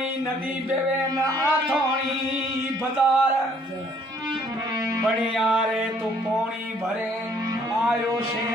पानी नदी बेवे न आथोनी बाजार बढ़िया रे तू पौनी भरे आयो से